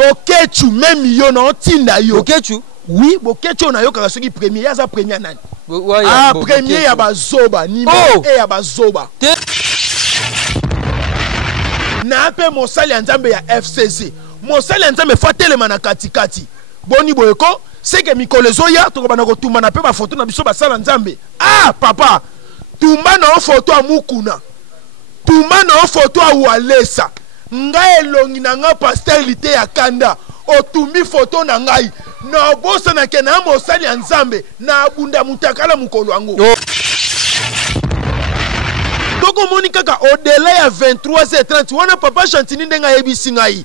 Bokechu même yo na otinda yo. Bokechu? Oui, Bokechu na yo kaka soki premier, ya za premier nani. Ah, premier ya bazoba, numéro ya bazoba. Na pe mosali ya nzambe ya FCC. Mosali ya nzambe fatelema na katikati. Boni boyeko, c'est que mikolo zoya to bana ko tumba na pe ba photo na biso ba sala nzambe. Ah papa, tumba na photo a mukuna. Tumba na photo a walesa. Nga elongi na nga pasteur lité ya kanda. Otumbi photo na ngai. Na bosa na kena mosali ya nzambe na abunda mutakala mukolo wango. Toko moni kaka au-delà ya 23h30 wana papa Chantini ndenga yebisi ngai.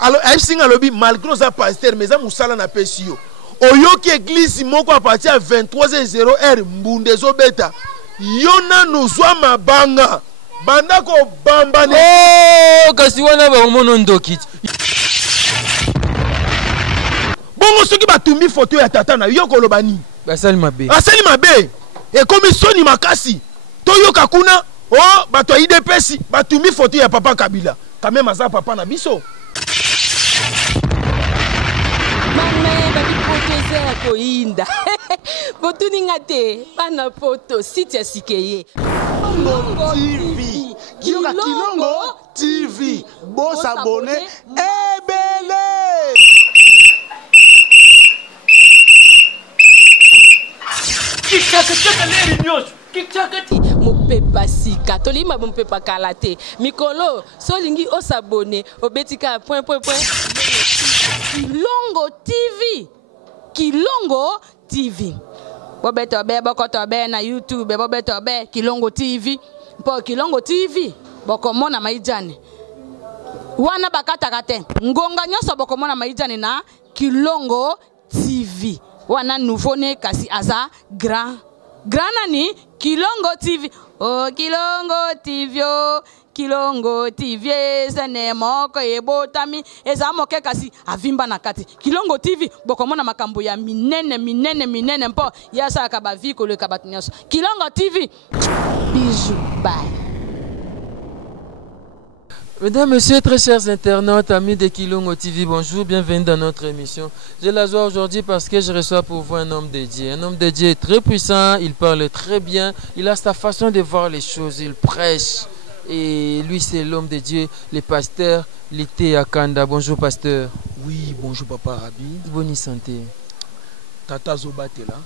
Alors yebisi ngai lobi malgré za pasteur mais za musala na pesio. Oyoki église moko a partir ya 23h00 mbunde zo beta. Yona nozwa mabanga. Banda ko bambane. Oh kasi wana ba mono ndokiti. Bongo soki batumbi photo ya tata na yo koloba nini? Basali mabe. Basali mabe. E komi soni makasi. Toyoka kuna oh bato IDPS batumbi photo ya papa Kabila. Quand même aza papa na biso. Mame babi photo za koinda. Photo ningate bana photo site ya sikeye. Kilongo TV. Kilongo TV. Bon s'abonner. Ebele. Kikaka leri nyoso. Kikaka mopepa sika tolima mopepa kalate mikolo solingi osabone obetika point. Kilongo TV bobeto be bokoto be na YouTube bobeto be Kilongo TV po Kilongo TV bokomona maijane wana bakataka te ngonga nyoso bokomona maijane na Kilongo TV wana nouveau ne kasi aza grand nani Kilongo TV. Oh Kilongo TV oh Kilongo TV sene moko ebotami eza moke kasi avimba na kati Kilongo TV bokomona makambo ya minene mpo yasa ka ba vie ko le kabatinyaso Kilongo TV. Bisous, bye. Mesdames, Messieurs, très chers internautes, amis de Kilongo TV, bonjour, bienvenue dans notre émission. J'ai la joie aujourd'hui parce que je reçois pour vous un homme de Dieu. Un homme de Dieu très puissant, il parle très bien, il a sa façon de voir les choses, il prêche. Et lui, c'est l'homme de Dieu, le pasteur Lité Akanda. Bonjour, pasteur. Oui, bonjour, papa Rabi. Bonne santé. Tata Zobatela,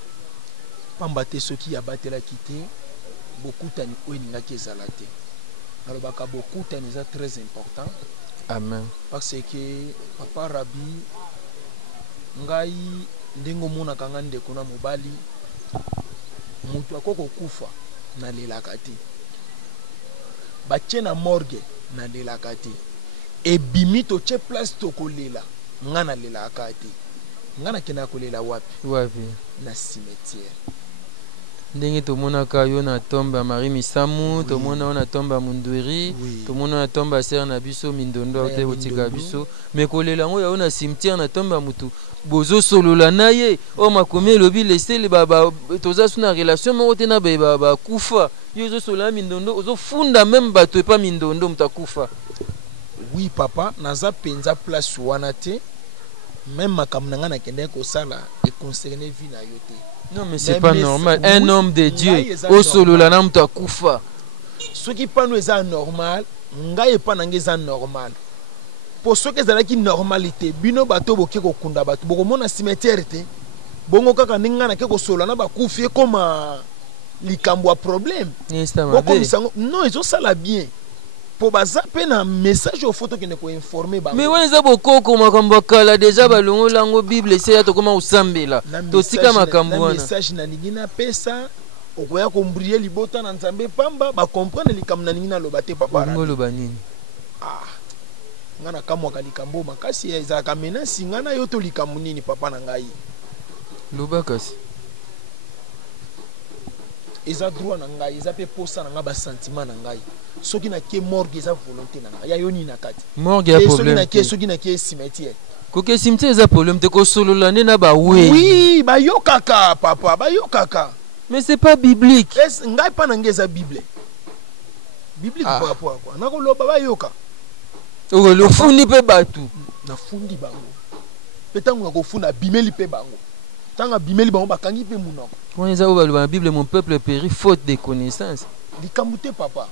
Pambate Soki Abatela Kite, beaucoup tani Oeninga Kezalate. Alors, beaucoup c'est très important. Amen. Parce que papa Rabi, ngai ndengo mona kangande kuna mobali, mutu akoko kufa na lelakati. Bache na morgue na lelakati. E bimito che place tokolela ngana lelakati. Ngana kena kolela wapi? Wapi? Na cimetière. Ndenge tomona kayo na tomba Marie Misamu, tomona na tomba Mundweri, tomona na tomba Sœur na biso Mindondo ote botika biso, mais kolela ngo ya na cimetière na tomba mutu. Bozo solola na ye, o makomi lobi laisser le baba toza suna relation mo te na ba kufa. Yo zo solola Mindondo, ozo funda même bato pas Mindondo mutakufa. Oui papa, naza penza place wana te. Même makamnanga na kende ko sala et concerner vie na yote. Non mais c'est pas normal. Un homme de Dieu au solo la nam ta kufa. Ce qui pas nous est normal, ngai pas nangeza normal. Pour ceux qui ezalaki normalité, bino bato boke ko kunda bato boko mona cimetière te. Bongo kaka ninga na ke ko solo na ba kufi comme likambo a problème. Comme ça non, ils ont ça la bien. Pour baza pe na message au photo qui ne ko informer ba. Mais weza boko ko makambo kala déjà balongo lango Bible c'est ya to koma usambela. To tika makambo wana. Message na ningina pesa okoya ko mbrier libota na nzambe pamba ba comprendre likamna ningina lobate papa. Ngolo banini. Ah. Ngana kamwa kalikambo makasi ya za kamena singana yoto likamu nini papa na ngai. Lobakasi. Eza droit na ngai, eza pe posa na nga ba sentiment na ngai. Soki na ke morgue eza volonté na nga. Ya yoni na kati. Morgue ya problème. Soki na ke cimetière. Koke cimetière eza problème te ko solola na ba we. Oui, ba yo kaka papa, ba yo kaka. Mais c'est pas biblique. Est ngai pa na ngeza Bible. Biblique par rapport à quoi? Na ko loba ba yoka. O lo funi pe batu. na fundi bango petango ko funa bimeli pe bango tanga bimeli bango bakangi pe munoko quand ils ont la Bible mon peuple périt faute de connaissance likamute papa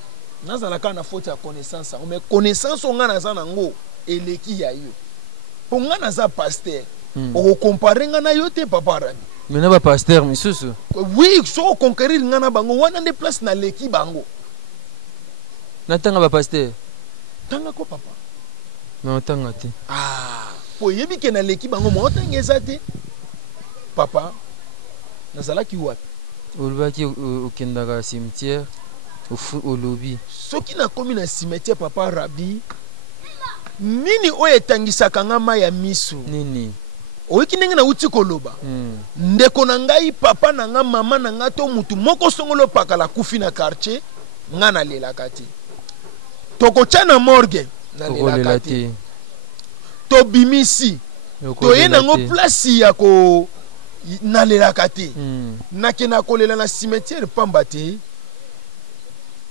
nazala ka na faute ya connaissance mais connaissance on ngana za nango eleki ya yo po ngana za pasteur o comparer ngana yo te papa Rabi mais na ba pasteur misusu oui so conquérir ngana bango wana de place na leki bango na tanga ba pasteur tanga ko papa na tanga te po yebi ke na leki bango mo tangeza te papa nazala ki wapi olbaki okendaka cimetière au lobby soki na komi na cimetière papa Rabi nini oyo etangisaka ngama ya misu nini oyiki ndenge na uti koloba ndeko na ngai papa na nga mama na nga to mutu moko songolo pakala kufi na quartier nga na lelaka te tokotia na morgue na lelaka te tobimisi toye nango place ya ko na lelaka te nakenda kolela na cimetière pamba te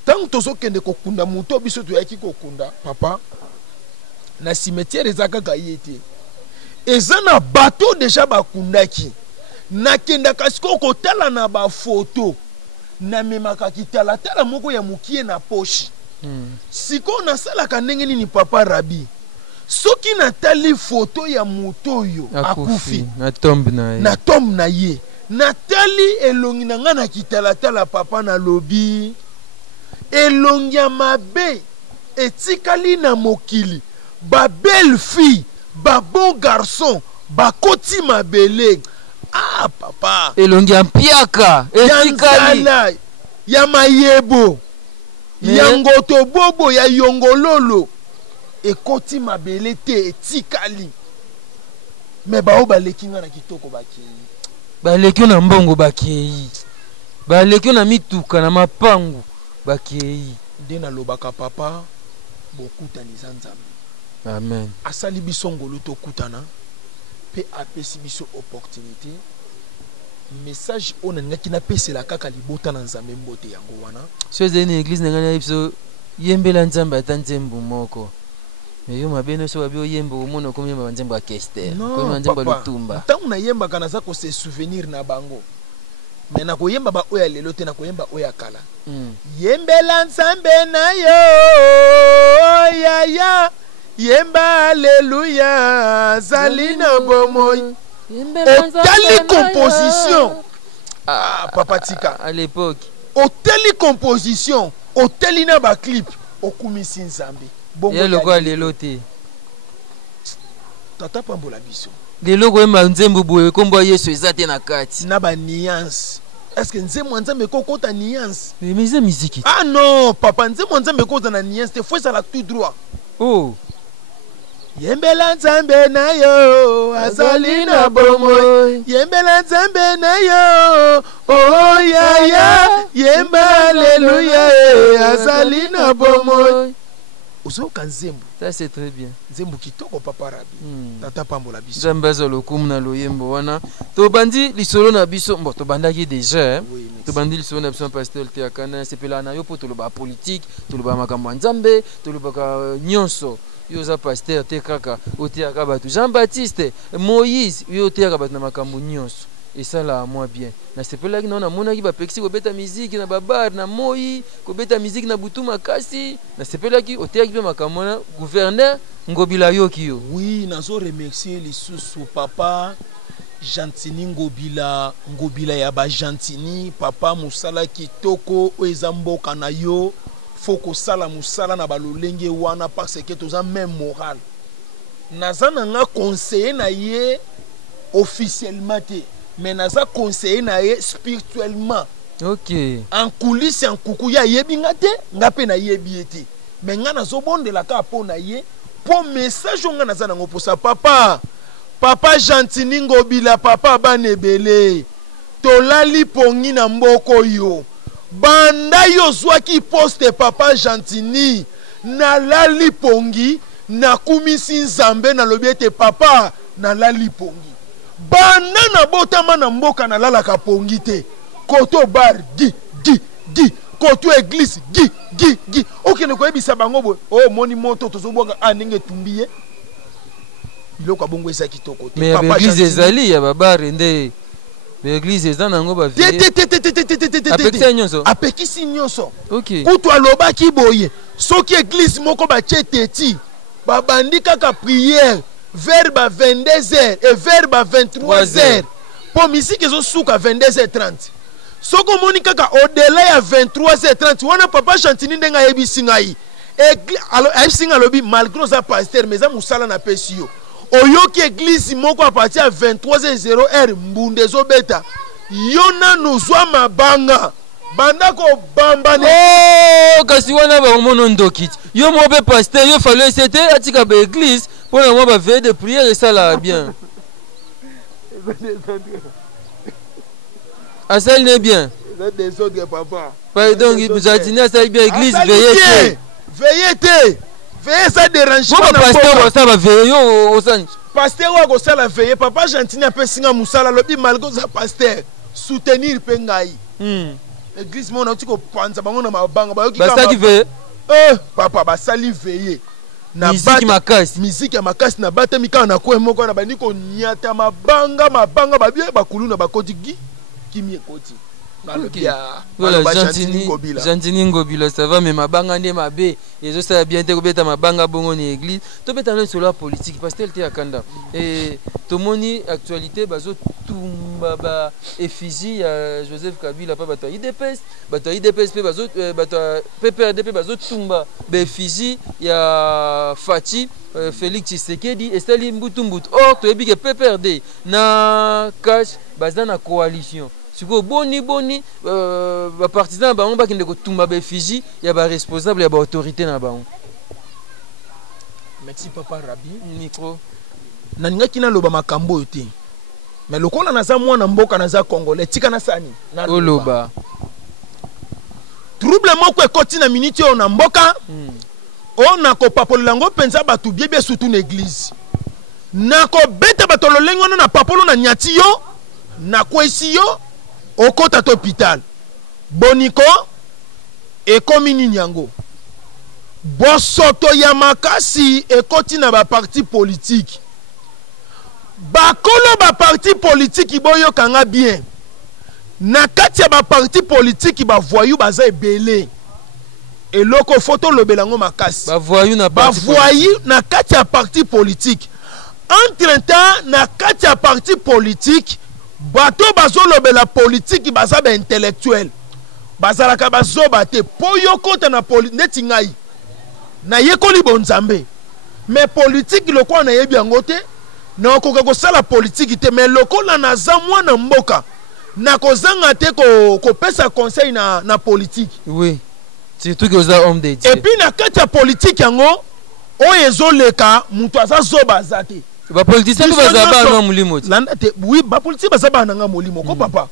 tant tozokende kokunda mutu biso toyaki kokunda papa na cimetière ezaka kaka ye te eza na bateau déjà bakundaki nakendaka siko kotala na bafoto namemaka kitalatala moko ya mokie na poche siko nasalaka ndenge nini papa Rabi soki natali foto ya moto oyo akufi na tombe na ye natali elongi na nga na kitalatala papa na lobi elongi ya mabe etikali na mokili ba belle fille ba bon garçon ba koti mabele papa elongi ya mpiaka etikali ya mayebo ya ngoto bobo ya yongololo ekoti mabele te etikali me bao baleki nga na kitoko bakei baleki na mbongo bakei baleki na mituka na mapangu bakei nde nalobaka papa bokutaniza Nzambe amen asali biso ngolu tokutana pe apesi biso opportunité message on ngaki na pesela kaka libota na Nzambe mbote yango wana so ezali église ngana biso yembela Nzambe ata nzembo moko yo mabeno so babio yembo omona komye banzembo ya kester komye banzembo lutumba tangu na yemba kana za ko se souvenir na bango mais na koyemba ba oya lelo te na koyemba oya kala yembela Nzambe na yo ya yemba alléluia zalina bomoy otali composition papa tika à l'époque otali composition otali na ba clip okumisi Nzambe bongo loko lelo te tata pambola biso lelo ko yemba nzembo boye kombo Yesu ezate na kati na ba nuance est-ce que nzembo Nzambe kokota nuance mais musique non papa nzembo Nzambe kokota na nuance te faut ça la tout droit yembela Nzambe na yo azali na bomoy yembela Nzambe na yo ya yemba alléluia azali na bomoy usoka nzembo ça c'est très bien nzembo kitoko papa Rabi tata pambola biso Nzambe za lokumu na loyembo wana to bandi lisolo na biso mbo to bandaki déjà to bandi lisolo na biso pasteur te akana sepela na yo po to loba politique to loba makambo Nzambe to loba ka nyonso yo za pasteur te kaka otiaka bato Jean-Baptiste Moïse yo otiaka bato na makambo nyonso et ça là moi bien na sepela ki na mona ki ba pexi ko beta musique na babar na moi ko beta musique na butu makasi na sepela ki otiaka bi makambo na gouverneur ngobila yo kiyo oui nazo remercier lisusu papa Gentini ngobila ya ba Gentini papa musala kitoko oeza mboka na yo foko sala musala na balolenge wana parce que toza même moral nazana nga conseiller na ye officiellement te mais naza conseiller na ye spirituellement en coulisses en kuku ya yebi nga te nga pe na yebi ete mais nga nazo bondela ka po na ye po message nga naza nango posa papa Gentini ngobila papa banebele tolali pongi na mboko yo banda yo zwaki poste papa Gentini na lali pongi na kumisi Nzambe na lobi ete papa na lali pongi banda na botama na mboka na lalaka pongi te koto bar gi koto église gi okene ko ebisa bango boy moni moto tozobonga ndenge tumbiye biloko abongo eza kitoko te. Mais l'église ezali ya babare nde. L'église eza nango ba vie. Apekisi nyonso. Apekisi nyonso. OK. Kutu alobaki boye. Soki église moko ba teti babandi kaka prière vers 22h et vers 23h. Pour musique ezo suka 22h30. Soko moni kaka au-delà ya 23h30 wana papa Chantini ndenga yebisi ngai. Alors ayebisi ngai lobi malgré za pasteur mais za musala na pesio. Oyoki église moko a partir à 23h00 mbunde zobeta. Yona nozwa mabanga. Banda ko bambane. Oh, kasi wana ba mono ndokiti. Yo mo be pasteur, yo fallait c'était atika ba église pour moi ba veille de prière et ça là bien. Asal n'est bien. Des autres papa. Pardon, jardinier ça bien église veillez. Veillez ça dérange pas. Pasteur ça va veiller au sang. Pasteur wa ko sala veiller papa Gentini a pesinga musala lobi malgré ça pasteur soutenir pengai. Église mon otiko panza bango na mabanga ba yoki kama. Basta qui veille. Papa ba sali veiller. Na musique makasi. Musique ya makasi na bata mika na ko moko na bandi ko nyata mabanga ba bien ba kuluna ba koti kimi ekoti. Voilà, Gentini Ngobila, ça va, mais ma banga n'est ma bé. Et je sais bien que ma banga bongo ni église. Tu peux t'aller sur la politique parce que tu es à Kanda. Et tout le monde actualité, bazo tumba effigie à Joseph Kabila, pas bataille IDPS, bataille IDPS, bazo PPRDP, bazo tumba effigie ya Fati. Félix Tshisekedi et Salim Boutumbut. Or, tu es bien que PPRD na cash basé na coalition. Siko boni ba partisan ba on ba kende ko tumba ba Fiji ya ba responsable ya ba autorité na ba. Merci papa Rabi. Micro. Na ninga kina loba makambo yote. Mais lokola na za mwana mboka na za congolais tika na sani na loba. Trouble moko ekoti na minute on na mboka. On a ko papolo lango penza batu biebie surtout na église. Na ko beta batolo lengo na papolo na nyati yo na kwesi yo okota to hôpital. Boniko ekomi nini yango. Bosoto ya makasi ekoti na ba parti politique. Bakolo ba parti politique boyo kanga bien. Na kati ya ba parti politique ba voyou baza ebele. Et loko photo lobelango makasi. Ba voyou na kati ya parti politique. Entre temps na kati ya parti politique bato bazo lobela politique baza ba intellectuel. Bazalaka bazo bate poyo kota na neti ngai. Na yekoli bonzambe. Mais politique loko na yebi yango te. Na okoka ko sala politique te mais loko na za mwana mboka. Na kozanga te ko pesa conseil na politique. Oui. Surtout que vous avez homme de Dieu. Et puis na kati ya politique yango oyezo leka mutu aza zoba azate. Ba politicien baza ba na mulimo. Oui, ba politicien baza ba na mulimo ko papa.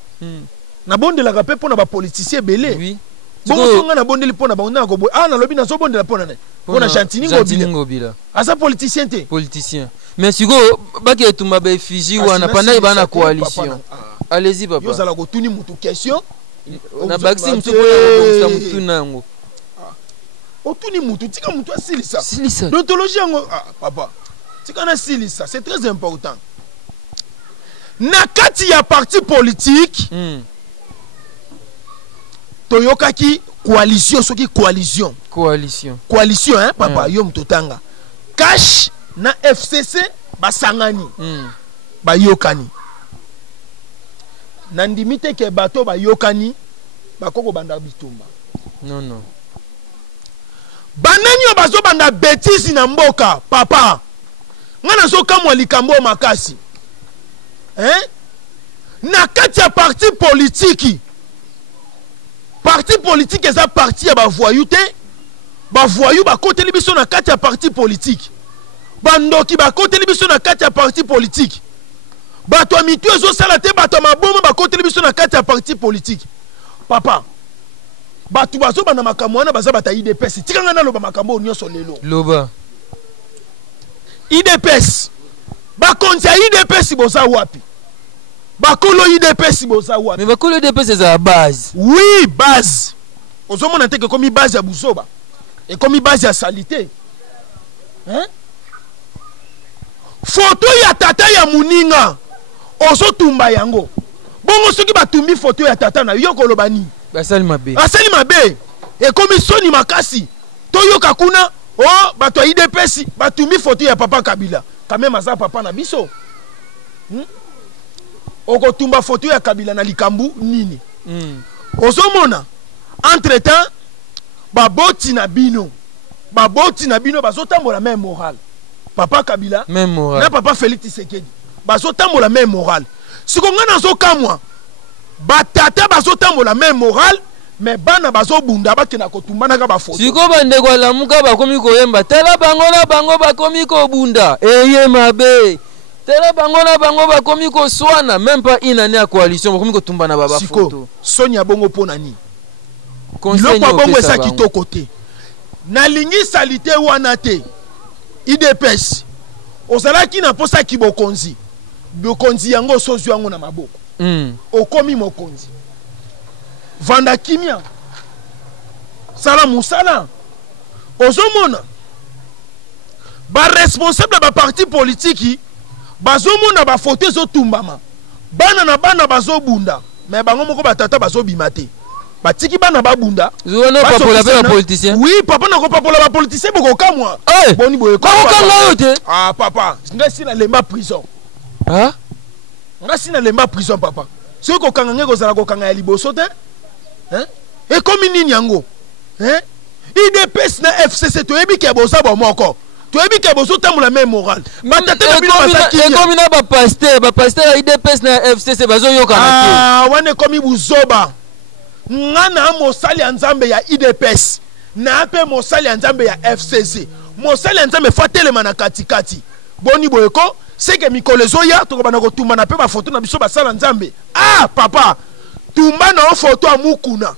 Na bondela ka pe pona ba politicien belé. Oui. Bongo songa na bondeli pona ba na ko boy. Ah na lobi na zo bondela pona ne. Pona Chantini Ngobila. Asa politicien te. Politicien. Mais siko ba ke tumba ba effigie wana pendant ba na coalition. Allez-y papa. Yo zala ko tuni mutu question. Na baxi msoko na mutu nango. Otuni mutu tika mutu asilisa. Silisa. L'ontologie yango papa. Tika na silisa, c'est très important. Na kati ya parti politique. Toyokaki coalition soki coalition. Coalition hein papa yo mtotanga. Cash na FCC basangani. Bayokani. Nandimite ke bato bayokani bakoko banda bitumba. Non. Banenyo bazo banda bêtise na mboka papa. Ngana zo kamwa likambo makasi. Hein? Na kati ya parti politique. Parti politique eza parti ya ba voyou te. Ba voyou ba koteli biso na kati ya parti politique. Bandoki ba koteli biso na kati ya parti politique. Bato amitu ezo sala te bato mabomo ba koteli biso na kati ya parti politique. Papa. Bato bazo bana makambo wana baza bata IDPS. Tikanga na loba makambo nyonso lelo. Loba. IDPS. Ba konza IDPS boza wapi? Bakolo IDPS boza wapi? Mais bakolo IDPS c'est la base. Oui, base. Ozo mona te ke komi base ya buzoba. Et komi base ya salité. Hein? Photo ya tata ya muninga. Ozo tumba yango. Bongo soki batumbi photo ya tata na yo koloba nini? Basali mabe. Basali mabe. E komi soni makasi. Toyoka kuna oh bato IDPS batumbi photo ya papa Kabila. Quand même aza papa na biso. Oko tumba photo ya Kabila na likambu nini? Ozomona entre temps baboti na bino bazotambola même morale. Papa Kabila même morale. Na papa Félix Tshisekedi bazotambola même morale. Sikonga nazo kamwa batata bazotambola même morale. Mais bana bazo bunda bakena kotumbana ka ba photo. Siko bande kwa lamuka bakomi koyemba. Tela bango na bango bakomi ko bunda. Eye mabe. Tela bango na bango bakomi ko swana. Même pas une année à coalition bakomi ko tumbana baba photo. Sonia bongo pona ni. Conseil Loko bongo esa kitoko te. Na lingi salite wana te. IDPS. Ozalaki na posa ki bokonzi. Bokonzi yango sozu yango na maboko. Okomi mokonzi. Vanda kimia sala musala ozomona ba responsable ba parti politique bazomona ba photo zo tumbama bana na bana bazobunda mais bango moko batata bazobimate batiki bana babunda zona papola ba politicien oui papa na ko papola ba politicien boko kamwa boni boye ko te ah papa ngasi na lemba prison ngasi na lemba prison papa ce ko kanga ngeko zala ko kanga ya liboso te. Et comme nini yango IDPS na FCC to ebi ke boza bo moko to ebi ke bozo tamula même morale matata na bino basaki e comme na ba pasteur IDPS na FCC bazo yoka na te wane komi buzoba ngana mosali ya nzambe ya IDPS na pe mosali ya nzambe ya FCC mosali ya nzambe fatelema na katikati boni boyeko seke mikolo ezoya tokobana kotumba na pe ba photo na biso basala nzambe papa tumba na photo a mukuna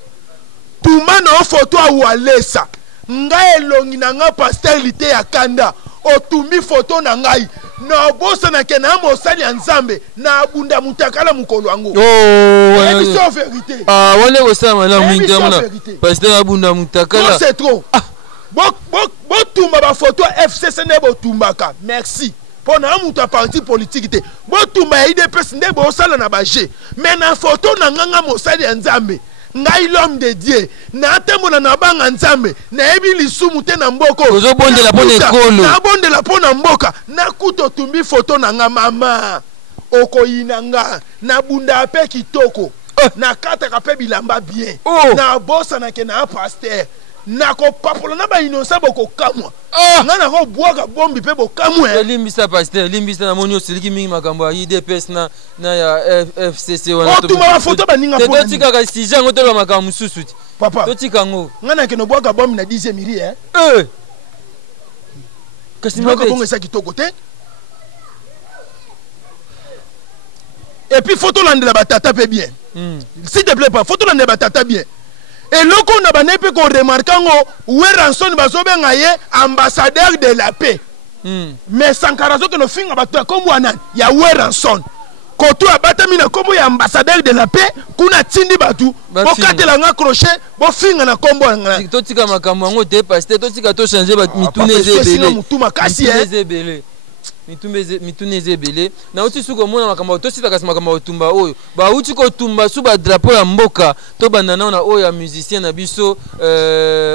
tumba na photo a walesa nga elongi na nga pasteur lite ya kanda otumbi photo na ngai na bosa na ke na mosali ya nzambe na bunda mutakala mukolo wango ebiso vérité wane kosala na mwinga mona pasteur abunda mutakala c'est trop bo tumba ba photo FCC ne bo tumbaka merci pour na muta parti politique te bo tumba ya IDPS nde bo sala na baje mais na photo na nganga mosali ya nzambe ngai l'homme de Dieu na atembola na banga nzambe na ebi lisumu te na mboko ozobondela pona ekolo na bondela pona mboka na kuto tumbi photo na nga mama okoyina nga na bunda pe kitoko na kata ka pe bilamba bien na bosa na ke na pasteur na ko papola na ba inosa boko kamwa nga na ko bwaka bombi pe bokamwe limbisa pasteur limbisa na monyo siliki mingi makambo ya IDPS na ya FCC wana to ba photo ba ninga pona tika ka sija ngoto ba makambo mususu ti papa to tika ngo nga na ke no bwaka bombi na 10e miri kasi maka bongo sa kitoko te et puis photo landela batata pe bien s'il te plaît pas photo landela batata bien. Et loko na banepe ko remarquango Weranson bazobenga ye ambassadeur de la paix. Mais Sankara zo ke no finga bato kombo anan ya Weranson. Koto abatami na kombo ya ambassadeur de la paix kuna tindi batu bo katela nga crochet bo finga na kombo ngana. To tika makambo ngo te pasteur to tika to changer ba mituneze belé. Mituneze belé. Mituneze belé na uti suko mona makambo to sita kasi makambo tumba oyo ba uti ko tumba su ba drapeau ya mboka to bandana na oyo ya musicien na biso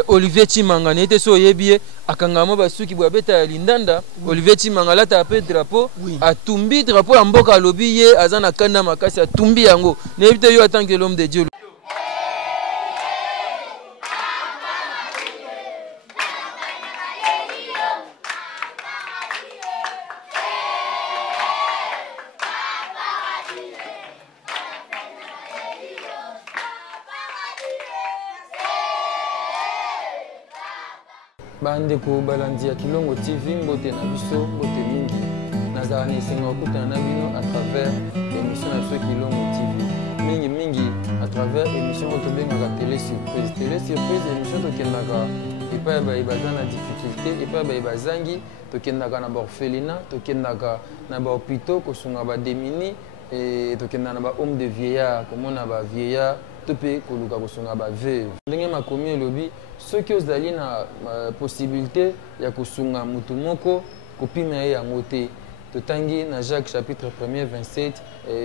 Olivier Chimanga nete so yebie akangama ba suki bwa beta ya lindanda Olivier Chimanga lata pe drapeau atumbi drapeau ya mboka alobi ye azana kanda makasi atumbi yango na ebite yo tant que l'homme de Dieu. Bandeko balandi ya Kilongo TV mbote na biso mbote mingi nazala na esenga okutana na bino à travers émission na biso Kilongo TV mingi à travers émission oyo tobengaka télé surprise émission tokendaka epai baye baza na difficulté epai baye bazangi tokendaka na baorphelinat tokendaka na bahôpitaux kosunga badémini tokendaka na bahomme de vieillard komona bavieillard to mpe koluka kosunga baveuve ndenge makomi elobi soki ozali na possibilité ya kosunga mutu moko kopima ye yango te Totangi dans Jacques chapitre 1er 27,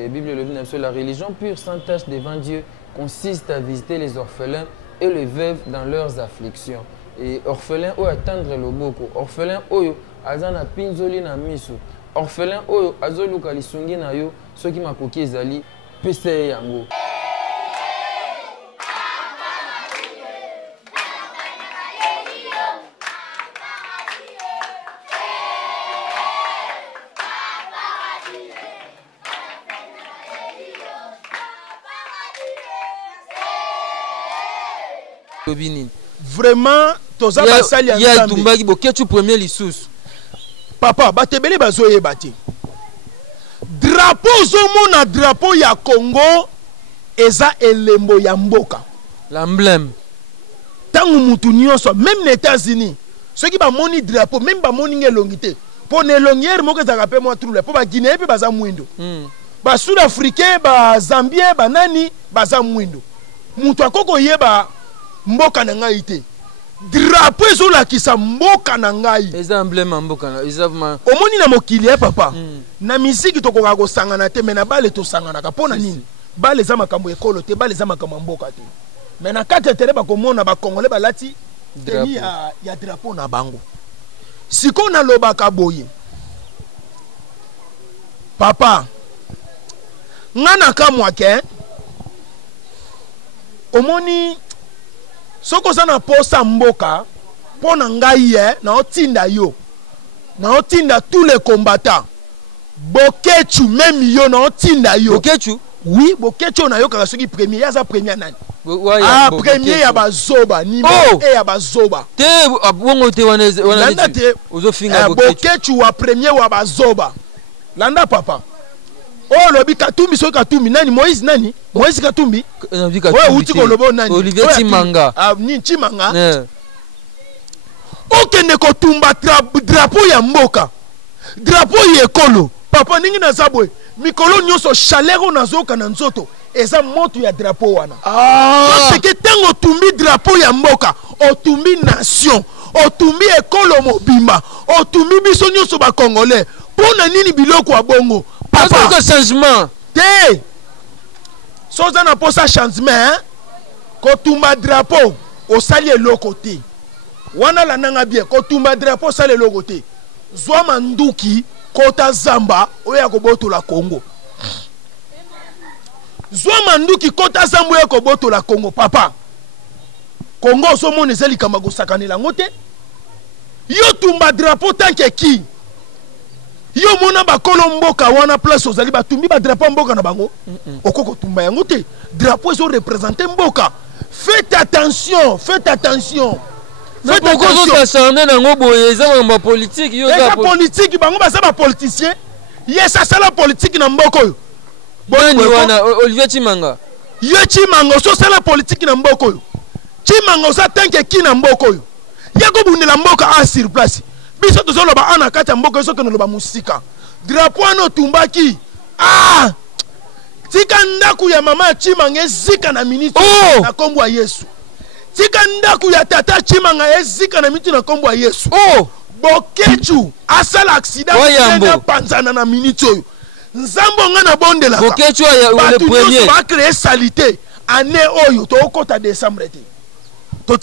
Bible le dit, la religion pure sans tâche devant Dieu consiste à visiter les orphelins et les veuves dans leurs afflictions. Et orphelin oyo attendre loboko, orphelin oyo azana pinzoli na miso, orphelin oyo azoluka lisungi na yo soki makoki ezali pese yango. Vraiment, toza basali ya Nzambe. Ya tumbaki boketu premier lisusu. Papa, batebele bazoye bati. Drapeau zomona drapeau ya Congo eza elembo ya mboka. L'emblème. Tangu mutu nyonso, même les États-Unis, ceux qui ba moni drapeau, même ba moni ngelongité. Pour ne longière moko za rappel moi trouble. Pour ba Guinée pe baza mwindo. Ba Sud-Africain, ba Zambien, ba nani baza mwindo. Mutu akoko yeba mboka na ngai te. Drapeau ezola kisa mboka na ngai. Eza emblème mboka na ezavuma. Omoni na mokili papa. Na musique tokoka ko sangana te mais na bale to sangana ka pona nini? Bale za makambo ekolo te, bale za makambo mboka te. Mais na kati tere ba komona ba Congolais balati teni ya drapeau na bango. Siko na lobaka boye. Papa. Ngana kamwa ke. Omoni soko sana posa mboka pona ngai na otinda yo na otinda tous les combattants bokechu même yo na otinda yo bokechu oui bokechu na yo kaka soki premier yaza premier nani premier ya bazoba ni ya bazoba te bongo te wana te ozofinga bokechu wa premier wa bazoba landa papa. Oh lobi Katumbi so Katumbi nani Moïse nani Moïse Katumbi ouais uti ko lobo nani Olivier Chimanga ni Chimanga okende ko tumba drapeau ya mboka drapeau ya ekolo papa ningi na zabwe mikolo nyonso chaleur nazoka na nzoto eza moto ya drapeau wana parce que tango tumbi drapeau ya mboka otumbi nation otumbi ekolo mobimba otumbi biso nyonso ba Congolais pona nini biloko ya bongo. Papa, que changement. Té. Soza na posa changement, kotumba drapeau, au sali le côté. Wana la nanga bien, kotumba drapeau sali le côté. Zwa manduki, kota zamba, oya koboto la Congo. Zwa manduki, kota zamba, oya koboto la Congo, papa. Congo, so mon ezali kamago sakane la ngote. Yo tumba drapeau tanke ki. Yo mona ba kolomboka wana place ozali batumbi ba drapeau mboka na bango okoko tumba yango te drapeau zo représenter mboka. Faites attention faites attention s'acharner na ngobo eza ba politique yo za politique bango ba za ba politicien yesa sala politique na mboko yo boni wana Olivier Chimanga ye Chimanga so sala politique na mboko yo Chimanga sa tanke ki na mboko yo yako bundela mboka a sur place. Biso tozolo ba ana kati mboka so ke no ba musika drapeau no tumbaki tika ndaku ya mama Chimanga ezika na minute na kombo ya Yesu tika ndaku ya tata Chimanga ezika na minute na kombo ya Yesu bokechu asala accident na panzana na minute oyo nzambo nga na bondela bokechu ya le premier ba créer salité année oyo to okota décembre te. Trop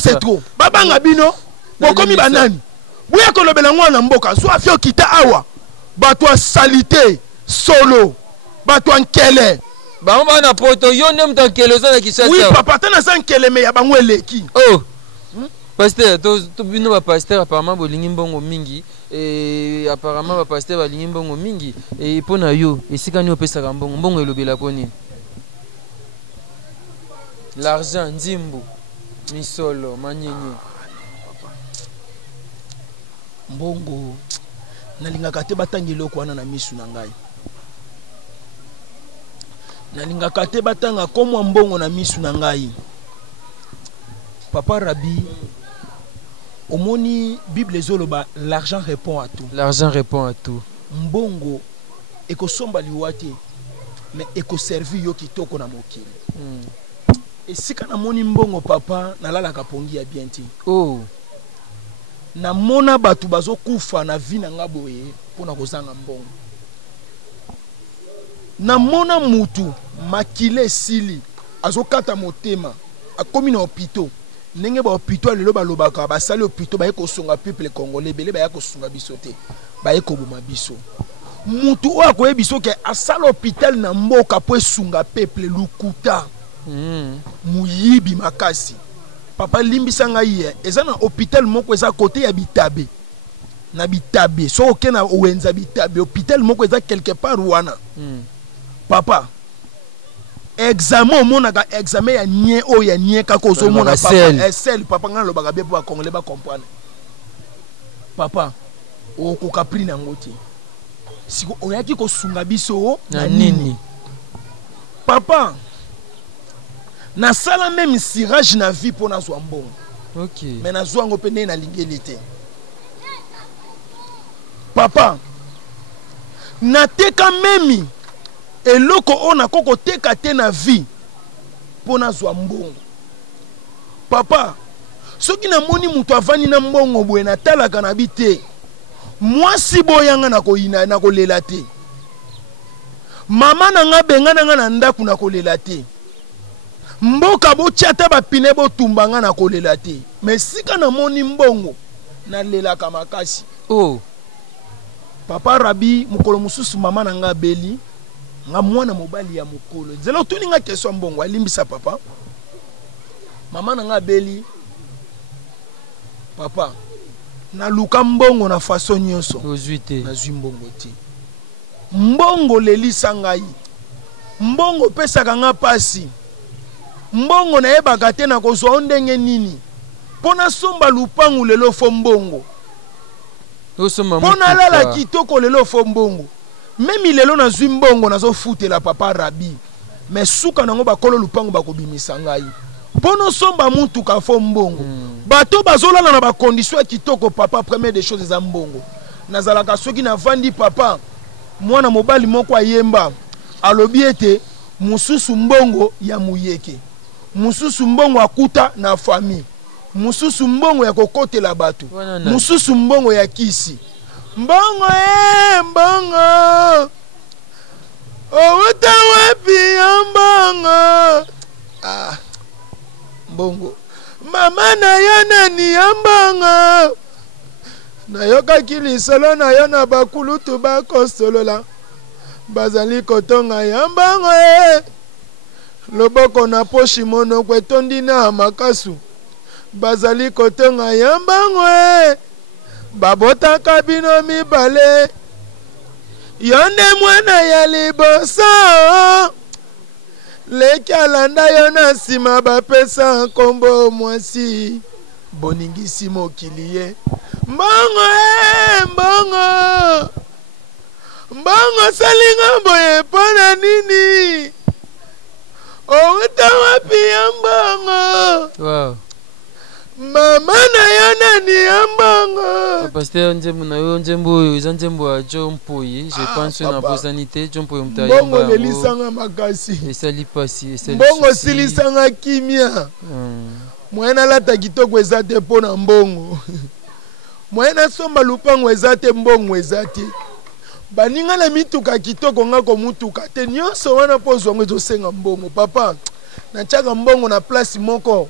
c'est trop. Babanga bino, bokomi banani. Buya kolobela ngwana mboka, so afio kita awa. Batwa salité solo. Batwa nkele. Ba on na poto yo nem tan kele so na Kinshasa. Oui papa tana san kele me ya bango eleki. Oh. Pasteur to bino ba pasteur apparemment bolingi mbongo mingi et apparemment ba pasteur balingi mbongo mingi et pona yo esika ni opesa mbongo elobela poni. L'argent, Nzimbu, Misolo, Manyenye. Mbongo, nalingaka te batangi loko wana na misu na ngai. Nalingaka te batanga komwa mbongo na misu na ngai. Papa Rabi, omoni Bible zoloba l'argent répond à tout. L'argent répond à tout. Mbongo ekosomba liwate mais ekoservi yo kitoko na mokili. Et si kana moni mbongo papa nalala kapongi ya bien ti. na mona batu bazo kufa na vie na nga boye pona kozanga mbongo. Na mona mutu makile sili azokata motema akomi na hôpital. Ndenge ba hôpital lelo balobaka basali hôpital baye kosonga peuple congolais bele baye kosunga biso te. Baye koboma biso. Mutu oyo akoyebi biso ke asala hôpital na mboka po esunga peuple lukuta. Muyibi makasi. Papa limbisa ngai ye eza na hôpital moko eza côté ya Bitabe. Na Bitabe so okena owenza Bitabe hôpital moko eza quelque part wana. Papa examen monaka examen ya nie o ya nie kako zo mona papa sel papa ngana lobaka be ba congolais ba comprendre. Papa o ko kapri na ngoti. Siko oyaki ko sunga biso na nini. Papa na sala même sirage na vie pour na zwa mbongo. OK. Mais na zwa ngo pene na lingélité. Papa na teka memi eloko ona koko teka te na vie pour na zwa mbongo. Papa soki na moni mutu avani na mbongo boye na talaka na bite. Mwasi boyanga na koyina na kolela te. Mama na nga benga na nga na ndaku na kolela te. Mboka bo tiata ba pine bo tumbanga na kolela te. Mais sika na moni mbongo na lela kamakasi. Oh. Papa Rabi mukolo mususu mama na nga beli nga mwana mobali ya mukolo. Zelo tuni nga keso mbongo alimbisa papa. Mama na nga beli. Papa na luka mbongo na façon nyonso. Ozuite. Na zwi mbongo ti. Mbongo lelisa ngai. Mbongo pesaka nga pasi. Mbongo na yebaka te na kozwa ndenge nini. Pona somba lupangu lelo fo mbongo. Pona lala kitoko lelo fo mbongo. Memi lelo na zwi mbongo nazo futela papa Rabi. Mais suka nango bakolo lupangu bakobimisa ngai. Pono somba mutu ka fo mbongo. Bato bazolala na ba condition kitoko papa première des choses za mbongo. Nazalaka soki na vandi papa mwana mobali moko ayemba alobi ete mususu mbongo ya muyeke. Mususu mbongo akuta na famille. Mususu mbongo ya kokotela bato. Mususu mbongo ya kisi. Mbongo mbongo. Owuta wapi ya mbongo? Ah. Mbongo. Mama na yo nani ya mbongo? Na yoka kilisolo na yo na bakulutu bakosolola. Bazali kotonga ya mbongo loboko na poshi mono kwetondi na makasu. Bazali kotonga ya mbongo babotaka bino mibale. Yonde mwana ya liboso leki alanda yo na nsima bapesa nkombo mwasi boningisi mokili ye. Mbongo mbongo mbongo salinga boye pona nini? Owuta wapi ya mbongo? Wow. Mama na yo nani ya mbongo? Pasteur njembo na yo njembo oyo eza njembo ya Jompoye. Je pense na bosanité Jompoye mutayi mbongo lelisanga makasi. Esali pasi esali. Mbongo silisanga kimia. Mwana lata kitoko eza te pona mbongo. Mwana somba lupango eza te mbongo eza te. Baninga na mituka kitoko nga ko mutuka te nyonso wana pozo ngo ezosenga mbongo. Papa na chaka mbongo na place moko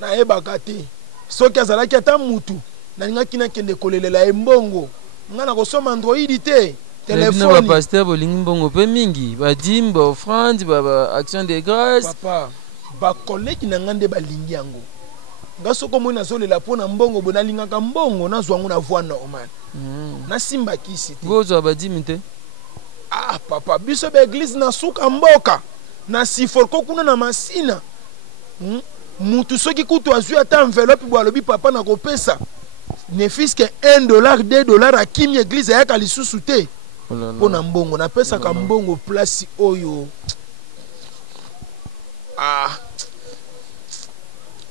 na yebaka te. Soki azalaki ata mutu na ninga kina kende kolelela mbongo nga na kosoma Android te telefone. Ba pasteur bolingi mbongo pe mingi ba dimba offrande ba action de grâce. Papa ba collègue na ngande balingi yango. Nga soko mona zolela pona mbongo bonalingaka mbongo na zwangu na voix normal. Na simba kisi te. Bozo abadimi te. Ah papa biso be église na suka mboka na siforko kuna na masina. Mutu soki kutu azui ata enveloppe bo alobi papa na kopesa. Ne fiske $1 $2 akimi église ayaka lisusu te. Pona mbongo na pesa ka mbongo place oyo. Ah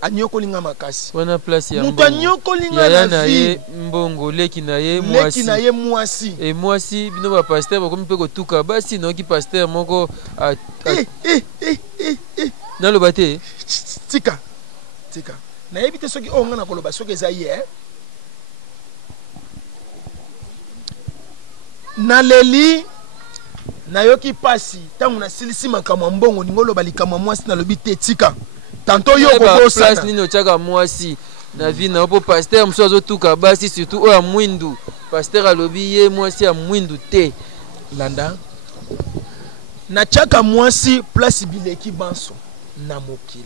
anyokolinga makasi. Wana place ya mbongo. Mutu anyokolinga na vie. Mbongo leki na ye mwasi. Leki na ye mwasi. E mwasi bino ba pasteur bakomi pe kotuka basi noki pasteur moko naloba te. Tika. Na yebite soki onga na koloba soki eza ye. Naleli nayoki pasi tangu na silisi makamwa mbongo ningolo balikama mwasi na lobi tetika tanto yo ko place nini ochaka mwasi na vie na po pasteur mso tuka basi surtout o ya mwindu pasteur alobi ye mwasi ya mwindu te landa na chaka mwasi place bileki banso na mokili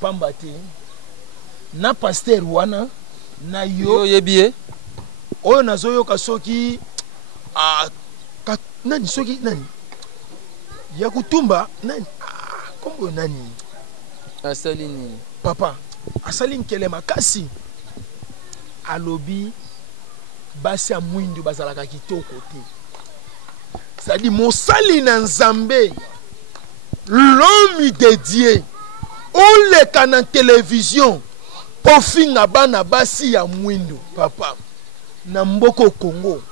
pamba te na pasteur wana na yo yebiye oyo nazoyoka soki nani soki nani ya kutumba nani kombo nani asali nini papa asali nkele makasi alobi basi ya mwindu bazalaka kitoko te c'est-à-dire mosali na nzambe l'homme de Dieu oleka na télévision ofinga bana basi ya mwindu papa na mboko Congo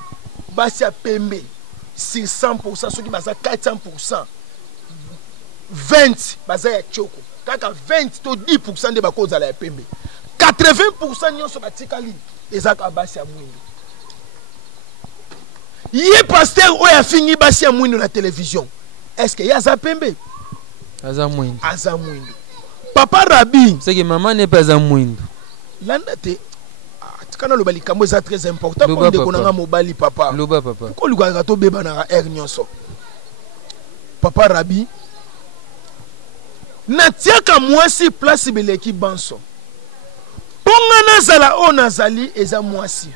basi ya pembe sur 100% soki baza 400% 20 baza ya choko kaka 20 to 10% de bakozala ya pembe 80% nyonso batikali ezaka basi ya mwindu ye pasteur oyo afingi basi ya mwindu na télévision est-ce que yaza pembe aza mwindu papa Rabi c'est que maman n'est pas un mwindu landa te tikana loba likambo eza très important pour ndeko nanga mobali papa loba papa ko lukaka to beba na air nyonso papa Rabi na tiaka mwasi place beleki banso ponga nazala o nazali eza mwasi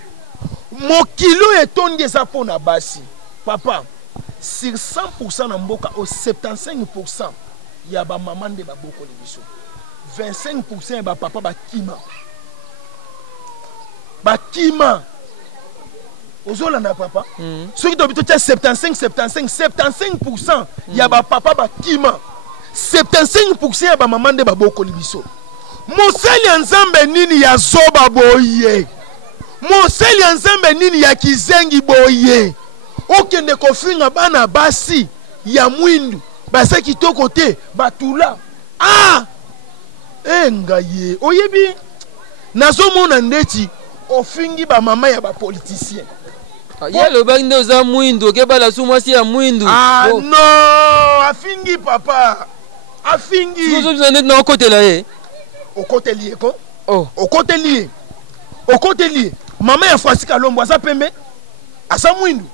mokilo etondi eza pona basi papa sur 100% na mboka au 75% ya ba maman de baboko libiso 25% ya ba papa bakima ozolanda papa soki to bito tia 75% ya ba papa bakima 75% ya ba maman de baboko libiso mosali ya nzambe nini ya zoba boye mosali ya nzambe nini ya kizengi boye okende kofinga bana basi ya mwindu basa kitoko te batula ngaye oyebi nazomona ndeti ofingi ba mama ya ba politicien yalo bande oza mwindu okebala su mwasi ya mwindu no afingi papa afingi na okotela ye okoteli ko okoteli mama ya Fasika Lombo asa pembe asa mwindu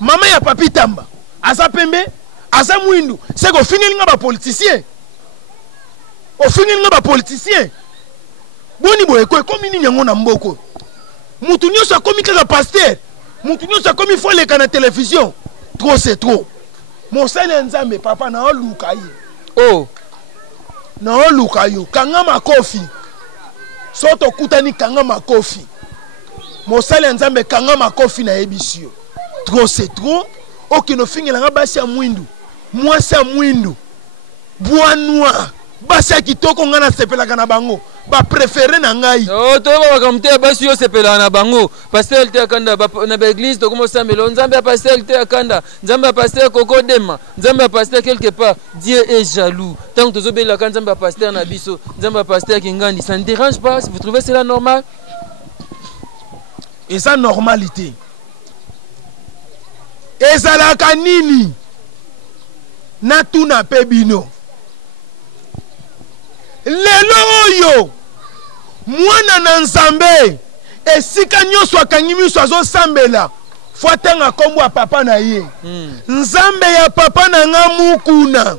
mama ya Papi Tamba asa pembe asa mwindu c'est ko fingelinga ba politicien ofingelinga ba politicien boni boye ko komi ni nyango na mboko mutu nyonso akomi kaka pasteur mutu nyonso akomi foleka na télévision trop c'est trop mosali ya nzambe papa na oluka ye na oluka yo kanga makofi soto kutani kanga makofi mosali ya nzambe kanga makofi na ebisio trop c'est trop okino fingelanga basi ya mwindu mwasi ya mwindu bois noir basi ya kitoko nga na sepelaka na bango ba préféré na ngai to ba kamte basi yo sepelaka na bango pasteur te akanda na ba église to komo sambelo nzambe ya pasteur te akanda nzambe ya pasteur koko dema nzambe ya pasteur quelque part Dieu est jaloux tant que zobela kan nzambe ya pasteur na biso nzambe ya pasteur kingandi ça ne dérange pas vous trouvez cela normal et ça normalité ezalaka nini na tuna pe bino lelo oyo mwana na nzambe esika nyonso akangi miso azosambela fo atanga kombo ya papa na ye nzambe ya papa na nga mukuna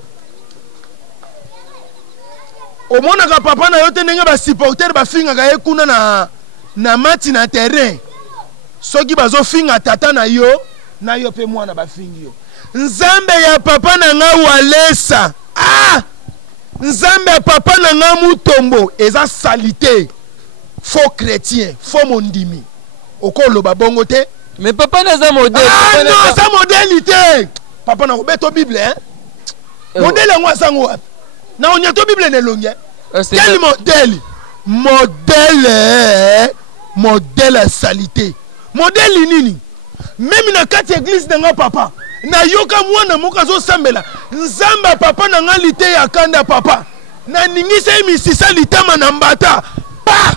omonaka papa na yo te ndenge basupporter bafingaka ye kuna na mati na terrain soki bazofinga tata na yo pe mwana bafingi yo nzambe ya papa na nga walesa nzambe ya papa na nga mutombo eza salite faux chrétien faux mondimi okoloba bongo te mais papa naza modèle non ça modélité papa na obeto bible modèle ngo asango wapi na onyato bible ne longe quel modèle salite modèle nini même na kati église na nga papa na yoka mwana moka zo sambela nzamba papa na nga lite ya kanda papa na ningisa misisa litama na mbata pa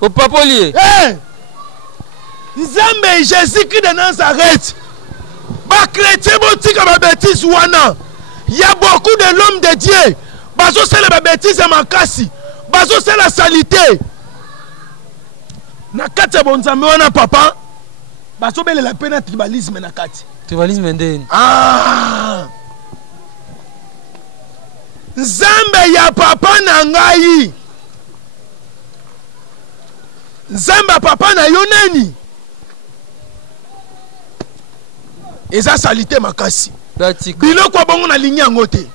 o papa lié Nzambe Jésus-Christ de Nazareth. Ba chrétien botika ba bêtise wana. Il y a beaucoup de l'homme de Dieu. Bazo c'est la bêtise à makasi. Bazo c'est la salité. Na kati bonzambe wana papa. Bazo bele la peine tribalisme na kati. Tribalisme ndeni. Ah. Nzambe ya papa na ngai. Nzambe papa na yo nani? Eza salité makasi. Biloko bongo na ligne yango te.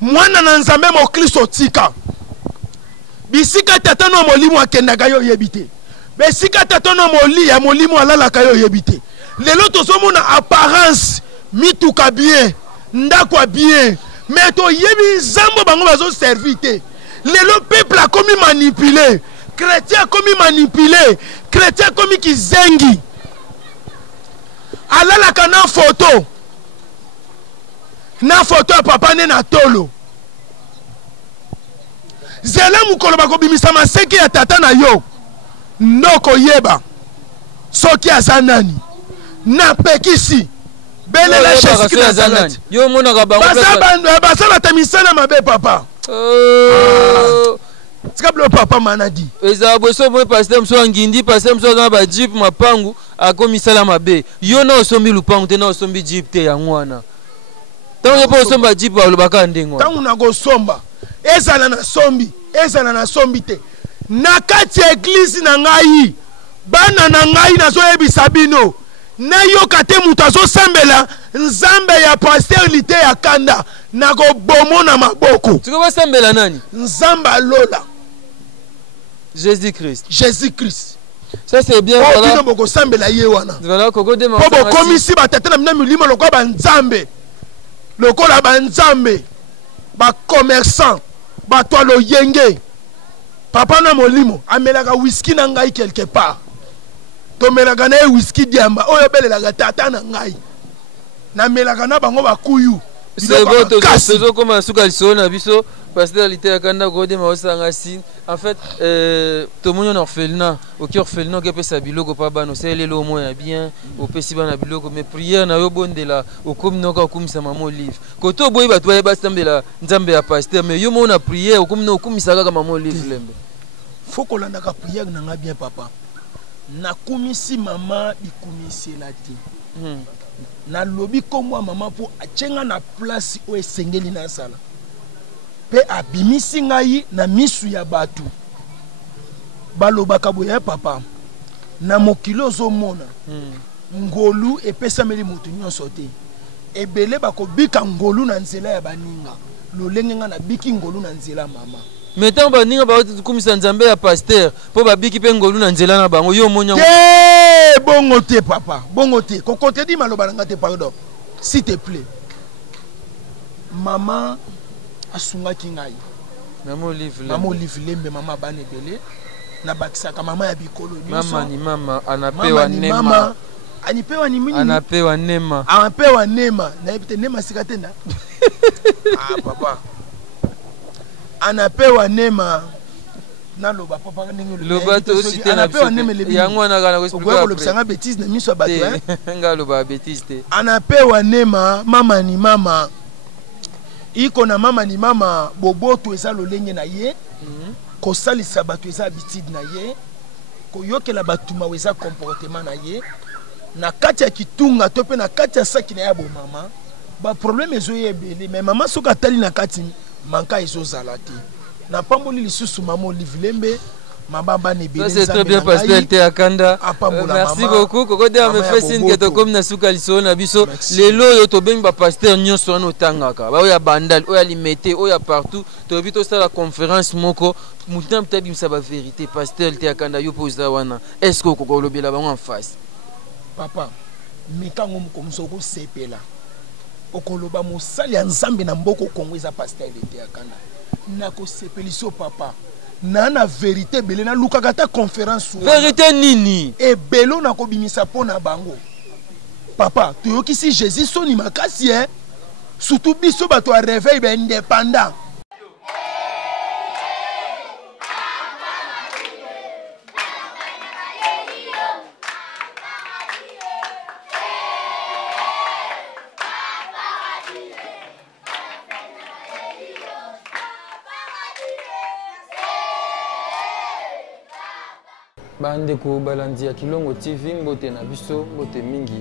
Mwana na nzambe mo Kristo tika. Bisika tata no molimo akendaka yo yebite. Bisika tata no molimo alalaka yo yebite. Lelo tozomona apparence mituka bien, ndakwa bien. Mais to yebi nzambo bango bazo servite. Lelo peuple a commis manipulé. Chrétien a commis manipulé. Chrétien a commis kizengi. Alalaka na photo. Na photo ya papa ne na tolo. Zela mukolo bako bimisa maseki ya tata na yo. Noko yeba. Soki azanani. Na pekisi. Belela Jésus Nazareth. Yo mona ka bango. Basa batamisana mabe papa. Tikablo papa manadi. Eza boso mo pasteur mso ngindi pasteur mso na ba jeep mapangu akomisala mabe. Yo na osombi lupangu te na osombi jeep te ya ngwana. Tango po somba jeep ba lobaka ndengo. Tango na go somba. Ezala na sombi te. Na kati église na ngai. Bana na ngai na zo yebisa bino. Na yo kate mutu azosambela nzambe ya pastorité ya kanda na go bomo na maboko. Tuko basambela nani? Nzamba lola. Jésus-Christ. Jésus-Christ. Ça c'est bien voilà. Boko sambela ye wana. Voilà koko de ma. Bobo komisi batata na mina milimo lokwa ba nzambe. Lokola ba nzambe. Ba commerçant. Ba toalo yenge. Papa na molimo amelaka whisky na ngai quelque part. Tomelaka na whisky diamba oyo belelaka tata na ngai. Na melaka na bango bakuyu. C'est bon tozo comme suka lisona biso parce que l'ité akanda gode ma osanga si en fait tout monde en orphelinat au cœur orphelinat que pesa biloko pa bano c'est lelo moya bien au pesi bana biloko mais prière na yo bondela au comme noka kumisa mama olive koto boyi batwa ya basambela nzambe ya pasteur mais yo mona prière au comme no kumisa kaka mama olive lembe faut qu'on landa ka prière na nga bien papa na kumisi mama bikumisi la ti na lobi komwa mama po achenga na place o esengeli na sala pe abimisi ngai na misu ya batu balobaka boya papa na mokilo zo mona ngolu epesameli mutu nyonso te ebele bakobika ngolu na nzela ya baninga lolenge nga na biki ngolu na nzela mama metant baninga ba kumisa nzambe ya pasteur po babiki pe ngolu na nzela na bango yo monya bongo te papa bongo te kokote di maloba nga te pardon s'il te plaît maman asungaki ngai mama olive lembe mama bane bele na bakisaka mama ya bikolo mama ni mama anapewa nema anipewa ni mini anapewa nema na ebite nema sikatenda papa anapewa nema naloba papa ningi loba to cité na yango na kana ko expliquer ko lobsanga bêtise na miso bato ngaloba bêtise te anapewa nema mama ni mama iko na mama ni mama boboto eza lolenge na ye ko salisa bato eza habitude na ye ko yokela batuma weza comportement na ye na kati ya kitunga to pe na kati ya saki na ya bo mama ba problème ezo yebele mais mama soka tali na kati manka ezo zalati na pamboli lisusu mama Olive Lembe mabamba ne bele c'est très bien pasteur te akanda merci beaucoup koko de me fait signe que to comme na suka liso na biso lelo yo to bengi ba pasteur nyonso no tangaka ba ya bandal o ya limité o ya partout to bito ça la conférence moko mutam tabi msa ba vérité pasteur te akanda yo posa wana est-ce que koko lobela bango en face papa mikango mkomso ko sepela okoloba mosali ya nzambe na mboko kongo eza pasteur te akanda na ko sepeliso papa na vérité belé na lukaka ta conférence vérité nini e belo na ko bimisa pona bango papa toyokisi Jésus soni makasi surtout biso bato a réveil ben indépendant bandeko balandi ya Kilongo TV mbote na biso mbote mingi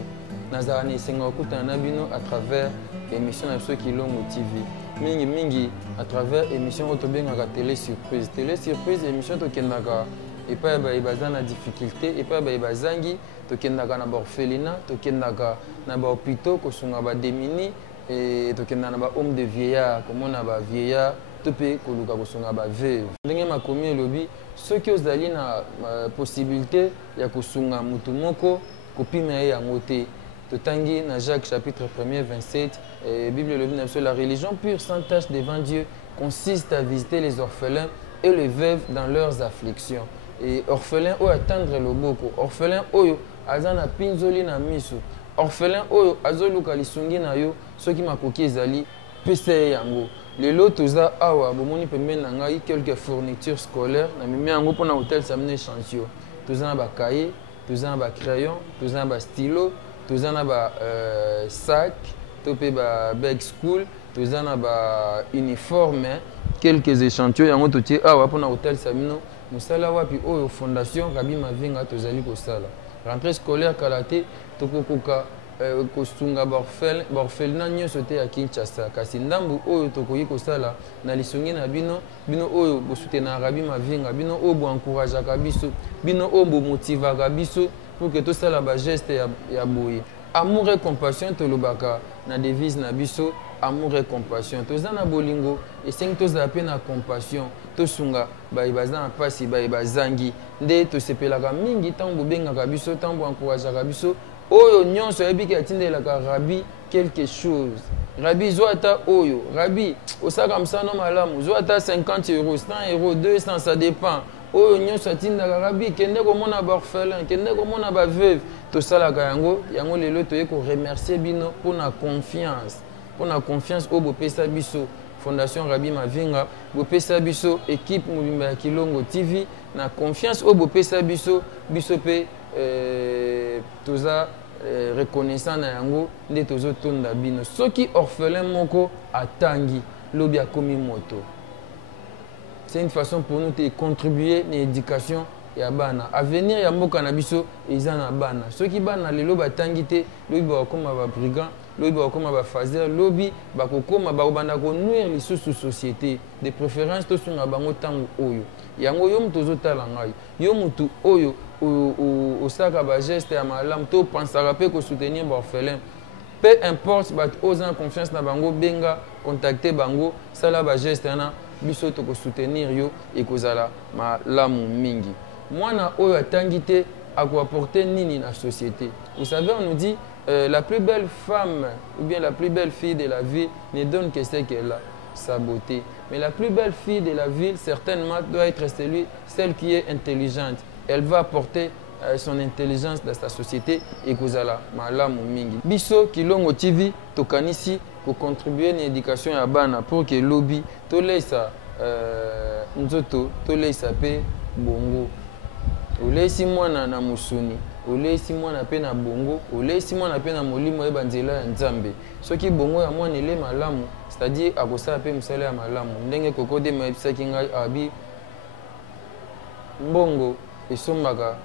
nazala na esenga okutana na bino à travers émission na biso Kilongo TV mingi à travers émission otobengaka télé surprise émission tokendaka epai ya baza na difficulté epai ya bazangi tokendaka na baorphelinat tokendaka na bahôpitaux kosunga badémini et tokendaka na bahomme de vieillard komona bavieillard to mpe koluka kosunga baveuve ndenge makomi elobi soki ozali na possibilité ya kosunga mutu moko kopima ye yango te totangi na Jacques chapitre 1er 27 Bible elobi na biso la religion pure sans tache devant Dieu consiste à visiter les orphelins et les veuves dans leurs afflictions et orphelin oyo atendre loboko orphelin oyo aza na pinzoli na miso orphelin oyo azoluka lisungi na yo soki makoki ezali pesa ye yango lelo toza awa bomoni pembeni na ngai quelques fournitures scolaires na mimi yango mpona hotel samine échantillon toza na bakaye toza na bacrayon toza na bastylo toza na basac to mpe babag school toza na bauniforme quelques échantillons yango totie awa mpona hotel samino mosala wapi oyo fondation Rabbi Mavinga tozali kosala rentrée scolaire kala te tokokoka kosunga baorphelinat nyonso te ya Kinshasa kasi ndambu oyo tokoki kosala na lisungi na bino oyo bosutenaka Rabbi Mavinga bino oyo boencourageaka biso bino oyo bomotivaka biso pour que tosala bageste ya boye amour et compassion tolobaka na devise na biso amour et compassion toza na bolingo esengi tozala mpe na compassion tosunga baye baza na mpasi baye bazangi nde tosepelaka mingi ntango bobengaka biso ntango boencourageaka biso oyo nyonso oyebiki atindelaka Rabbi quelque chose Rabbi zwa ata oyo Rabbi osaka msano malamu zwa ata 50 €, 100 €, 200 ça dépend oyo nyonso atindaka Rabbi kende komona baorphelin kende komona baveuve tosalaka yango lelo toye koremercier bino mpona confiance oyo bopesa biso fondation Rabbi Mavinga bopesa biso équipe mobimba ya Kilongo TV na confiance oyo bopesa biso mpe toza reconnaissant na yango nde tozotonda bino soki orphelin moko atangi lobi akomi moto c'est une façon pour nous de contribuer à l'éducation ya bana avenir ya mboka na biso eza na bana soki bana lelo batangi te lobi bakoma ba brigand lobi bakoma ba fazer lobi bakokoma bakobanda konuire lisusu société de préférence tosunga bango ntango oyo yango yo mutu ozotala ngai yo mutu oyo osaka bageste ya malamu to opansaka mpe kosoutenir baorphelin peu importe bato oza na confiance na bango benga contacte bango sala bageste wana biso tokosoutenir yo ekozala malamu mingi mwana oyo atangi te akoapporter nini na société vous savez on nous dit la plus belle femme ou bien la plus belle fille de la ville ne donne que ce qu'elle a sa beauté mais la plus belle fille de la ville certainement doit être celle qui est intelligente elle va apporter son intelligence dans sa société et kozala malamu mingi biso Kilongo TV tokanisi ko contribuer na éducation ya bana pour que lobby tolesa nzoto tolesa pe bongo olesi mwana na musuni olesi mwana pe na bongo olesi mwana pe na molimo e banzela ya Nzambe soki bongo ya mwana ele malamu c'est-à-dire akosala pe musala ya malamu ndenge kokode mayebisaki ngai abi mbongo esombaka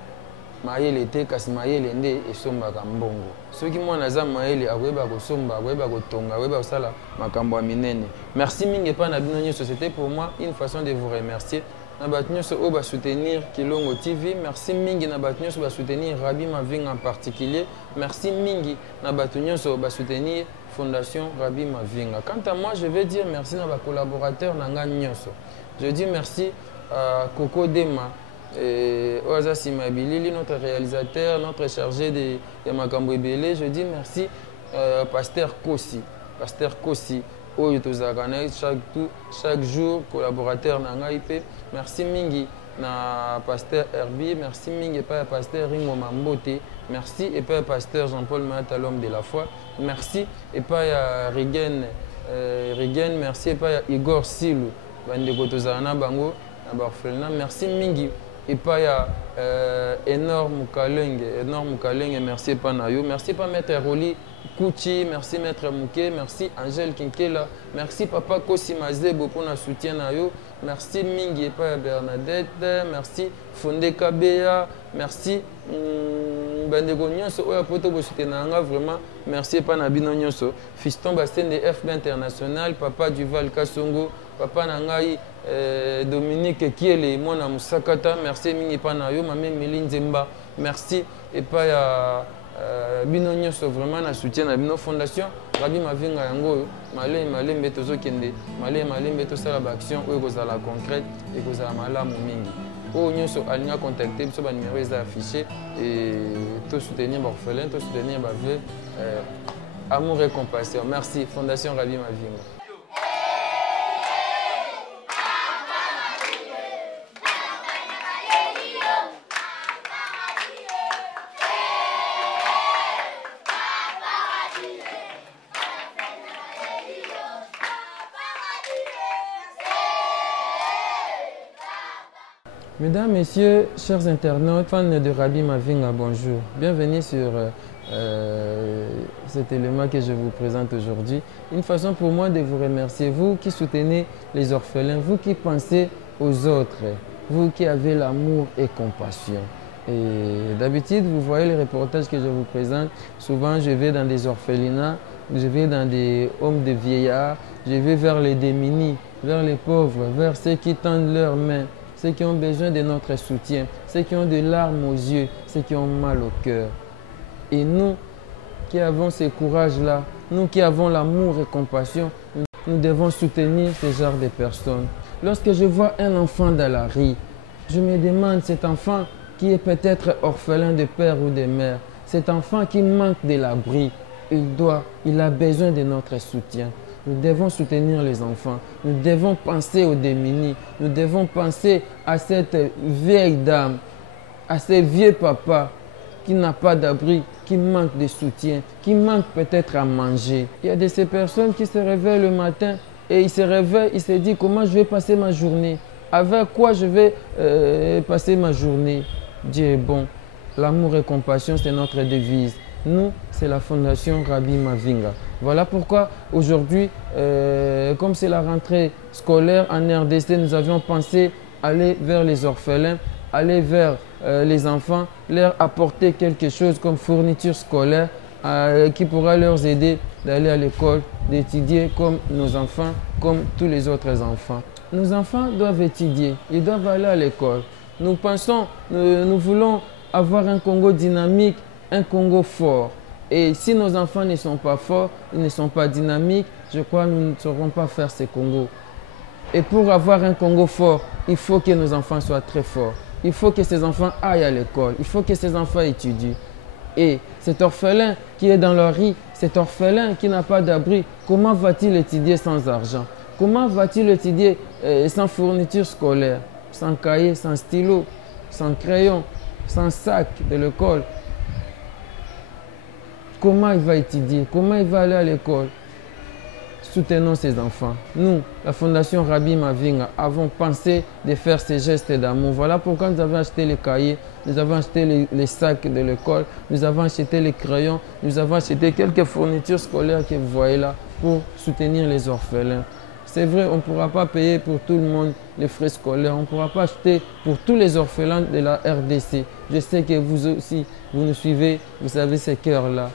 mayele te kasi mayele nde esombaka mbongo soki mwana aza mayele akoyeba kosomba akoyeba kotonga akoyeba kosala makambo ya minene merci mingi epai na bino nyonso c'était pour moi une façon de vous remercier na bato nyonso oyo basoutenir Kilongo TV merci mingi na bato nyonso basoutenir Rabbi Mavinga en particulier merci mingi na bato nyonso basoutenir fondation Rabbi Mavinga quant à moi je vais dire merci na bacollaborateurs na nga nyonso je dis merci à Coco Dema Oaza Simabilili, notre réalisateur, notre chargé de Makambo Ebele. Je dis merci Pasteur Kossi. Pasteur Kossi, Oyo Tozakane, chaque jour, collaborateur Nangaïpe. Merci Mingi na Pasteur Herbie. Merci Mingi et pas Pasteur Ringo Mambote. Merci et pas Pasteur Jean-Paul Mahata, l'homme de la foi. Merci et pas Rigen. Merci et pas Igor Silou. Bandeko Tozana Bango. Merci Mingi. Et pas énorme Kaleng, merci pas Nayo, merci pas Maître Roli Kouchi, merci Maître Mouké, merci Angèle Kinkela, merci Papa Kosi Mazebo pour notre soutien Nayo, merci mingi epai Bernadette, merci Fondé Kabea, merci bandeko nyonso oyo poto bosoutenir nga vraiment, merci epai na bino nyonso. Fiston Bastien de FB International, papa Duval Kasongo, papa na ngai Dominique Kiele mwana musakata, merci mingi epai na yo mame Meli Nzemba, merci epai ya bino nyonso vraiment na soutien na bino fondation Rabi Mavinga yango malembe tozokende malembe tosala ba action oyo kozala concrète et kozala malamu mingi oyo nyonso alinga contacter biso ba numéro eza affiché et to soutenir ba orphelin, to soutenir ba vieux, amour et compassion. Merci Fondation Rabi Mavinga. Mesdames, Messieurs, chers internautes, fans de Rabi Mavinga, bonjour. Bienvenue sur cet élément que je vous présente aujourd'hui. Une façon pour moi de vous remercier, vous qui soutenez les orphelins, vous qui pensez aux autres, vous qui avez l'amour et compassion. Et d'habitude, vous voyez les reportages que je vous présente. Souvent, je vais dans des orphelinats, je vais dans des homes de vieillards, je vais vers les démunis, vers les pauvres, vers ceux qui tendent leurs mains, ceux qui ont besoin de notre soutien, ceux qui ont des larmes aux yeux, ceux qui ont mal au cœur. Et nous qui avons ce courage-là, nous qui avons l'amour et compassion, nous devons soutenir ce genre de personnes. Lorsque je vois un enfant dans la rue, je me demande, cet enfant qui est peut-être orphelin de père ou de mère, cet enfant qui manque de l'abri, il a besoin de notre soutien. Nous devons soutenir les enfants. Nous devons penser aux démunis. Nous devons penser à cette vieille dame, à ce vieux papa qui n'a pas d'abri, qui manque de soutien, qui manque peut-être à manger. Il y a de ces personnes qui se réveillent le matin et ils se réveillent, ils se disent comment je vais passer ma journée, avec quoi je vais passer ma journée. Dieu est bon. L'amour et compassion, c'est notre devise. Nous, c'est la Fondation Rabi Mavinga. Voilà pourquoi aujourd'hui, comme c'est la rentrée scolaire en RDC, nous avions pensé aller vers les orphelins, aller vers les enfants, leur apporter quelque chose comme fourniture scolaire qui pourra leur aider d'aller à l'école, d'étudier comme nos enfants, comme tous les autres enfants. Nos enfants doivent étudier, ils doivent aller à l'école. Nous pensons, nous voulons avoir un Congo dynamique, un Congo fort. Et si nos enfants ne sont pas forts, ils ne sont pas dynamiques, je crois que nous ne saurons pas faire ce Congo. Et pour avoir un Congo fort, il faut que nos enfants soient très forts. Il faut que ces enfants aillent à l'école. Il faut que ces enfants étudient. Et cet orphelin qui est dans leur riz, cet orphelin qui n'a pas d'abri, comment va-t-il étudier sans argent? Comment va-t-il étudier sans fourniture scolaire, sans cahier, sans stylo, sans crayon, sans sac de l'école? Comment il va étudier? Comment il va aller à l'école? Soutenons ces enfants. Nous, la Fondation Rabi Mavinga, avons pensé de faire ces gestes d'amour. Voilà pourquoi nous avons acheté les cahiers, nous avons acheté les sacs de l'école, nous avons acheté les crayons, nous avons acheté quelques fournitures scolaires que vous voyez là pour soutenir les orphelins. C'est vrai, on ne pourra pas payer pour tout le monde les frais scolaires, on ne pourra pas acheter pour tous les orphelins de la RDC. Je sais que vous aussi, vous nous suivez, vous avez ce cœur-là.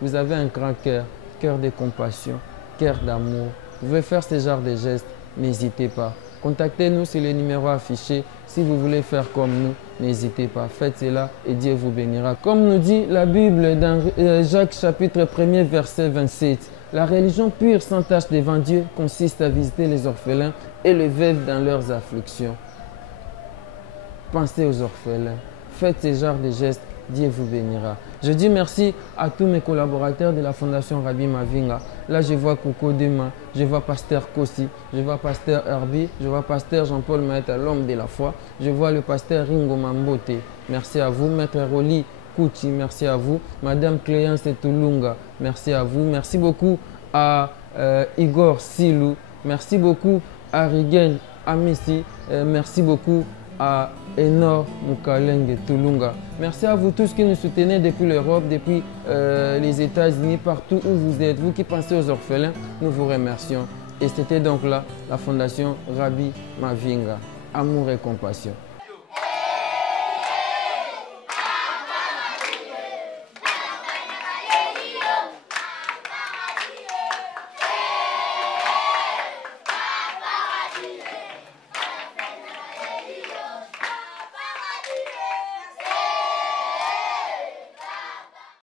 Vous avez un grand cœur, cœur de compassion, cœur d'amour. Vous pouvez faire ce genre de gestes, n'hésitez pas. Contactez-nous sur les numéros affichés. Si vous voulez faire comme nous, n'hésitez pas. Faites cela et Dieu vous bénira. Comme nous dit la Bible dans Jacques chapitre 1er verset 27, la religion pure sans tache devant Dieu consiste à visiter les orphelins et les veuves dans leurs afflictions. Pensez aux orphelins. Faites ce genre de gestes. Dieu vous bénira. Je dis merci à tous mes collaborateurs de la Fondation Rabi Mavinga. Là, je vois Coco Dema, je vois Pasteur Kossi, je vois Pasteur Herbie, je vois Pasteur Jean-Paul Maëta, l'homme de la foi. Je vois le Pasteur Ringo Mambote. Merci à vous. Maître Roli Kouchi, merci à vous. Madame Cléance Tulunga, merci à vous. Merci beaucoup à Igor Silou. Merci beaucoup à Rigen Amissi. Merci beaucoup à Enor Mukalenge Tulunga. Merci à vous tous qui nous soutenez depuis l'Europe, depuis les États-Unis, partout où vous êtes. Vous qui pensez aux orphelins, nous vous remercions. Et c'était donc là la fondation Rabbi Mavinga, Amour et Compassion.